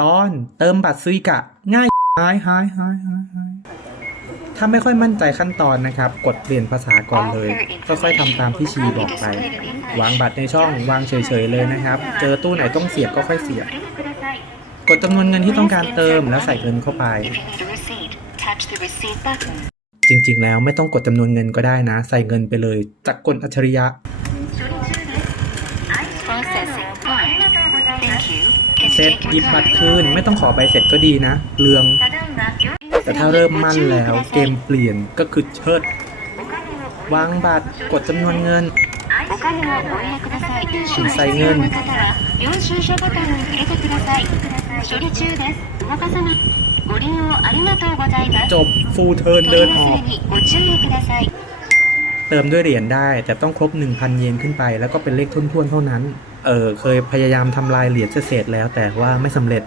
ตอนเติมบัตรซุยกะ ง่ายหายหายหายหายหายถ้าไม่ค่อยมั่นใจขั้นตอนนะครับ กดเปลี่ยนภาษาก่อนเลย ค่อยๆทำตามที่ชีบอกไป วางบัตรในช่องวางเฉยๆเลยนะครับ เจอตู้ไหนต้องเสียบก็ค่อยเสียบ กดจำนวนเงินที่ต้องการเติมแล้วใส่เงินเข้าไป จริงๆ แล้วไม่ต้องกดจำนวนเงินก็ได้นะ ใส่เงินไปเลยจากกลอัจฉริยะ Processing. Thank เซ็ตหยิบบัตรคืนไม่ต้องขอใบเสร็จก็ดีนะเรือง แต่ถ้าเริ่มมั่นแล้วเกมเปลี่ยนก็คือเชิด วางบัตรกดจำนวนเงินถึงใส่เงินจบฟูเทิร์นเดินออก เติมด้วยเหรียญได้แต่ต้องครบ 1,000 เยนขึ้นไป แล้วก็เป็นเลขทุนๆเท่านั้น เออเคยพยายามทำลายเหรียญเศษแล้วแต่ว่าไม่สำเร็จ